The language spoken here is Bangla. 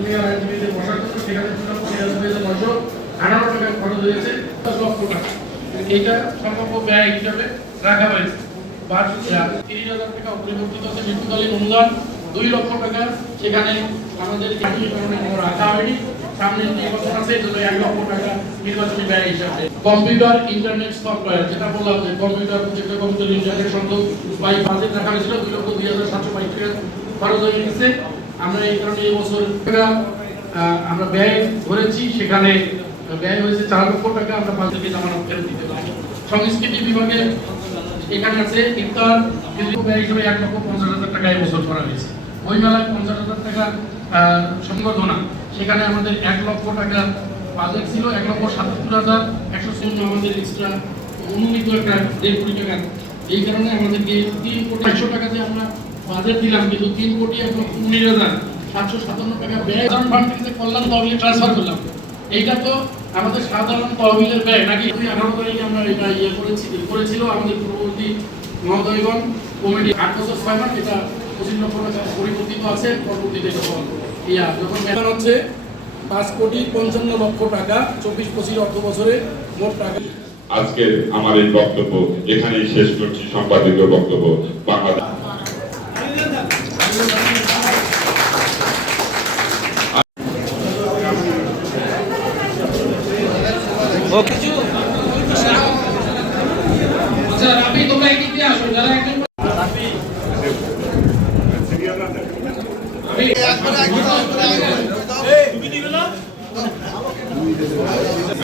জুনিয়র আইনজীবীদের বসার জন্য সেখানে 918 টাকা খরচ হয়েছে 10 লক্ষ টাকা। এটা সম্ভাব্য ব্যয় হিসাবে রাখা হয়েছে। 30,000 টাকা পরিবর্তিত হচ্ছে মৃত্যুকালীন অনুদান 2 লক্ষ টাকা, সেখানে আমাদের কারণে রাখা হয়নি। সামনে নির্বাচন আছে, এই জন্য 1 লক্ষ টাকা নির্বাচনী ব্যয় হিসাবে। কম্পিউটার ইন্টারনেট সফটওয়্যার, যেটা বললাম যে কম্পিউটার প্রজেক্টর কম্পিউটার ইন্টারনেট সংযোগ বাই বাজেট রাখা হয়েছিল 2,02,722 টাকা খরচ হয়ে গেছে। আমরা এই কারণে এই বছর আমরা ব্যয় ধরেছি, সেখানে ব্যয় হয়েছে 4 লক্ষ টাকা। আমরা 5 থেকে জামানত ফেরত দিতে পারি। সংস্কৃতি বিভাগে এখানে আছে ইফতার ব্যয় হিসেবে 1,50,000 টাকা এই বছর করা হয়েছে। ওই মেলায় 50,000 টাকা সংবর্ধনা, সেখানে আমাদের 1 লক্ষ টাকা বাজেট ছিল। 1,77,100 আমাদের এক্সট্রা অনুমিত একটা 1.5 কোটি টাকা। এই কারণে আমাদেরকে 3,500,000 টাকাতে আমরা বাজেট দিলাম, কিন্তু 3,19,757 টাকা ব্যয় সাধারণ ফান্ড থেকে কল্যাণ তহবিলে ট্রান্সফার করলাম। এইটা তো আমাদের সাধারণ তহবিলের ব্যয় নাকি? 18 তারিখে আমরা এটা করেছিল আমাদের পূর্ববর্তী মহোদয়গণ কমিটি 8 বছর 6 মাস, এটা 25 লক্ষ টাকা পরিবর্তিত আছে। পরবর্তীতে যখন যখন মেলান হচ্ছে 5,55,00,000 টাকা 24-25 অর্থ বছরে মোট টাকা। আজকে আমার এই বক্তব্য এখানেই শেষ করছি। সম্পাদকীয় বক্তব্য বাংলাদেশ। আচ্ছা, আপনি তোমরা এই দিকে আসো, যারা একজন